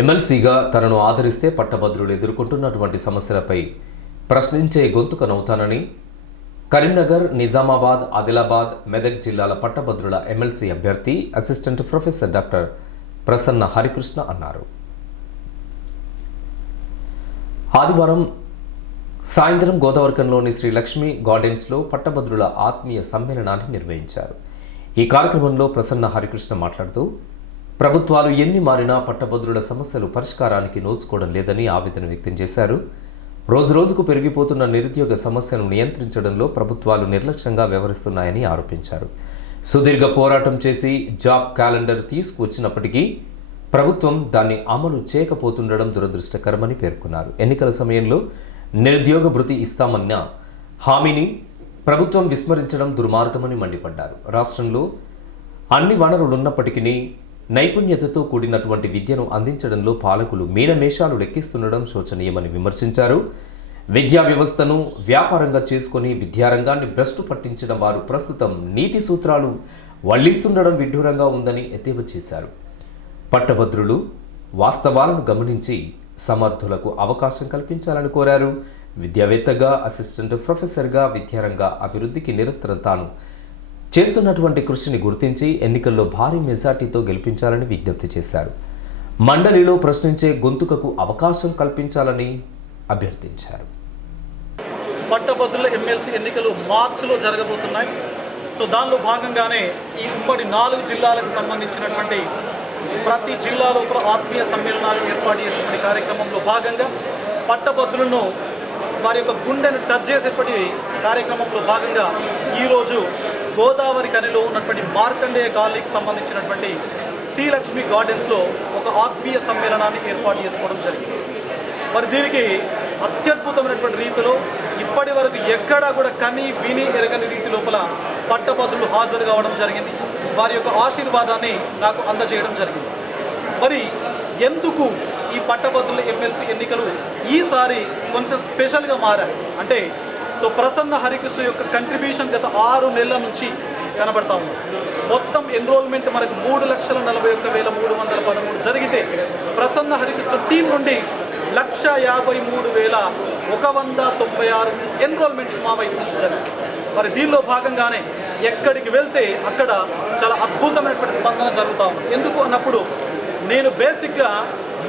ఎమ్మెల్సీగా తనను ఆదరిస్తే పట్టభద్రులు ఎదుర్కొంటున్నటువంటి సమస్యలపై ప్రశ్నించే గొంతుకనవుతానని కరీంనగర్, నిజామాబాద్, ఆదిలాబాద్, మెదక్ జిల్లాల పట్టభద్రుల ఎమ్మెల్సీ అభ్యర్థి assistant professor doctor Prasanna Harikrishna అన్నారు. ఆదివారం సాయంత్రం గోదావరికంలోని శ్రీ లక్ష్మీ గార్డెన్స్లో పట్టభద్రుల ఆత్మీయ సమ్మేళనాన్ని నిర్వహించారు. ఈ కార్యక్రమంలో ప్రసన్న హరికృష్ణ మాట్లాడుతూ ప్రభుత్వాలు ఎన్ని మారినా పట్టభద్రుల సమస్యలు పరిష్కారానికి నోచుకోవడం లేదని ఆవేదన వ్యక్తం చేశారు. రోజురోజుకు పెరిగిపోతున్న నిరుద్యోగ సమస్యను నియంత్రించడంలో ప్రభుత్వాలు నిర్లక్ష్యంగా వ్యవహరిస్తున్నాయని ఆరోపించారు. సుదీర్ఘ పోరాటం చేసి జాబ్ క్యాలెండర్ తీసుకువచ్చినప్పటికీ ప్రభుత్వం దాన్ని అమలు చేయకపోతుండడం దురదృష్టకరమని పేర్కొన్నారు. ఎన్నికల సమయంలో నిరుద్యోగ భృతి ఇస్తామన్న హామీని ప్రభుత్వం విస్మరించడం దుర్మార్గమని మండిపడ్డారు. రాష్ట్రంలో అన్ని వనరులున్నప్పటికీ నైపుణ్యతతో కూడినటువంటి విద్యను అందించడంలో పాలకులు మీనమేషాలు లెక్కిస్తుండడం శోచనీయమని విమర్శించారు. విద్యా వ్యవస్థను వ్యాపారంగా చేసుకుని విద్యారంగాన్ని భ్రష్టు పట్టించిన వారు ప్రస్తుతం నీతి సూత్రాలు వల్లిస్తుండడం విడ్డూరంగా ఉందని ఎద్దేవా చేశారు. పట్టభద్రులు వాస్తవాలను గమనించి సమర్థులకు అవకాశం కల్పించాలని కోరారు. విద్యావేత్తగా, అసిస్టెంట్ ప్రొఫెసర్గా విద్యారంగ అభివృద్ధికి నిరంతరం తాను చేస్తున్నటువంటి కృషిని గుర్తించి ఎన్నికల్లో భారీ మెజార్టీతో గెలిపించాలని విజ్ఞప్తి చేశారు. మండలిలో ప్రశ్నించే గొంతుకకు అవకాశం కల్పించాలని అభ్యర్థించారు. పట్టభద్రుల ఎమ్మెల్సీ ఎన్నికలు మార్చిలో జరగబోతున్నాయి. సో దానిలో భాగంగానే ఈ ఉమ్మడి 4 జిల్లాలకు సంబంధించినటువంటి ప్రతి జిల్లా లోపల ఆత్మీయ సమ్మేళనాలు ఏర్పాటు చేసేటువంటి కార్యక్రమంలో భాగంగా పట్టభద్రులను వారి యొక్క గుండెను టచ్ చేసేటువంటి కార్యక్రమంలో భాగంగా ఈరోజు గోదావరి కనిలో ఉన్నటువంటి మార్కండేయ కాలనీకి సంబంధించినటువంటి శ్రీలక్ష్మి గార్డెన్స్లో ఒక ఆత్మీయ సమ్మేళనాన్ని ఏర్పాటు చేసుకోవడం జరిగింది. మరి దీనికి అత్యద్భుతమైనటువంటి రీతిలో ఇప్పటి వరకు ఎక్కడా కూడా కని విని ఎరగని రీతి లోపల పట్టభద్రులు హాజరు కావడం జరిగింది. వారి యొక్క ఆశీర్వాదాన్ని నాకు అందజేయడం జరిగింది. మరి ఎందుకు ఈ పట్టభద్రుల ఎమ్మెల్సీ ఎన్నికలు ఈసారి కొంచెం స్పెషల్గా మారాయి అంటే ప్రసన్న హరికృష్ణ యొక్క కంట్రిబ్యూషన్ గత 6 నెలల నుంచి కనబడతా ఉంది. మొత్తం ఎన్రోల్మెంట్ మనకు 3,41,313 జరిగితే ప్రసన్న హరికృష్ణ టీం నుండి 1,53,196 ఎన్రోల్మెంట్స్ మా వైపు నుంచి జరిగాయి. మరి దీనిలో భాగంగానే ఎక్కడికి వెళ్తే అక్కడ చాలా అద్భుతమైనటువంటి స్పందన జరుగుతూ ఉంది. ఎందుకు అన్నప్పుడు నేను బేసిక్గా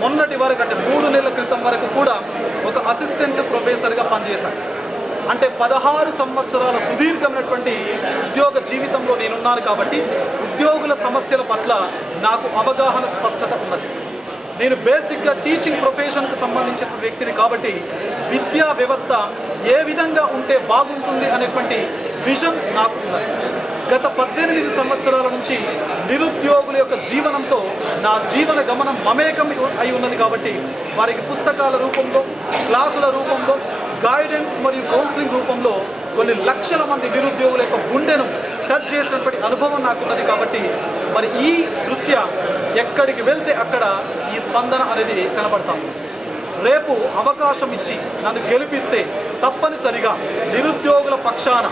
మొన్నటి వరకు అంటే 3 నెలల క్రితం వరకు కూడా ఒక అసిస్టెంట్ ప్రొఫెసర్గా పనిచేశాను. అంటే 16 సంవత్సరాల సుదీర్ఘమైనటువంటి ఉద్యోగ జీవితంలో నేనున్నాను కాబట్టి ఉద్యోగుల సమస్యల పట్ల నాకు అవగాహన స్పష్టత ఉన్నది. నేను బేసిక్గా టీచింగ్ ప్రొఫెషన్కి సంబంధించిన వ్యక్తిని కాబట్టి విద్యా వ్యవస్థ ఏ విధంగా ఉంటే బాగుంటుంది అనేటువంటి విజన్ నాకు ఉన్నది. గత 18 సంవత్సరాల నుంచి నిరుద్యోగుల యొక్క జీవనంతో నా జీవన గమనం మమేకం అయి ఉన్నది కాబట్టి వారికి పుస్తకాల రూపంలో, క్లాసుల రూపంలో, గైడెన్స్ మరియు కౌన్సిలింగ్ రూపంలో కొన్ని లక్షల మంది నిరుద్యోగుల యొక్క గుండెను టచ్ చేసినటువంటి అనుభవం నాకున్నది కాబట్టి మరి ఈ దృష్ట్యా ఎక్కడికి వెళ్తే అక్కడ ఈ స్పందన అనేది కనబడతాం. రేపు అవకాశం ఇచ్చి నన్ను గెలిపిస్తే తప్పనిసరిగా నిరుద్యోగుల పక్షాన,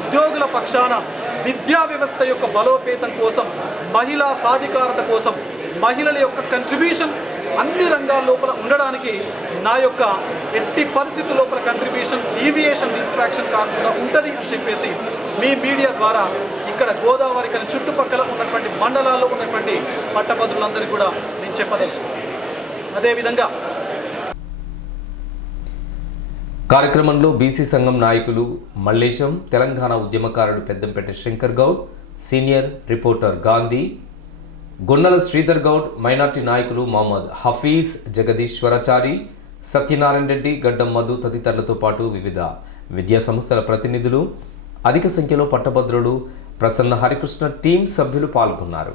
ఉద్యోగుల పక్షాన, విద్యా వ్యవస్థ యొక్క బలోపేతం కోసం, మహిళా సాధికారత కోసం, మహిళల యొక్క కంట్రిబ్యూషన్ అన్ని రంగాల లోపల ఉండడానికి నా యొక్క ఎట్టి పరిస్థితి లోపల కంట్రిబ్యూషన్ డీవియేషన్, డిస్ట్రాక్షన్ కాకుండా ఉంటుంది అని చెప్పేసి మీ మీడియా ద్వారా ఇక్కడ గోదావరి కానీ చుట్టుపక్కల ఉన్నటువంటి మండలాల్లో ఉన్నటువంటి పట్టభద్రులందరికీ కూడా నేను చెప్పదలుచుకున్నాను. అదేవిధంగా కార్యక్రమంలో బీసీ సంఘం నాయకులు మల్లేశం, తెలంగాణ ఉద్యమకారుడు Peddampet Shankar Goud, senior reporter Gandhi, Gunnala Sridhar Goud, minority నాయకులు మహమ్మద్ హఫీజ్, జగదీశ్వరాచారి, సత్యనారాయణ రెడ్డి, గడ్డం మధు తదితరులతో పాటు వివిధ విద్యా సంస్థల ప్రతినిధులు, అధిక సంఖ్యలో పట్టభద్రులు, ప్రసన్న హరికృష్ణ టీం సభ్యులు పాల్గొన్నారు.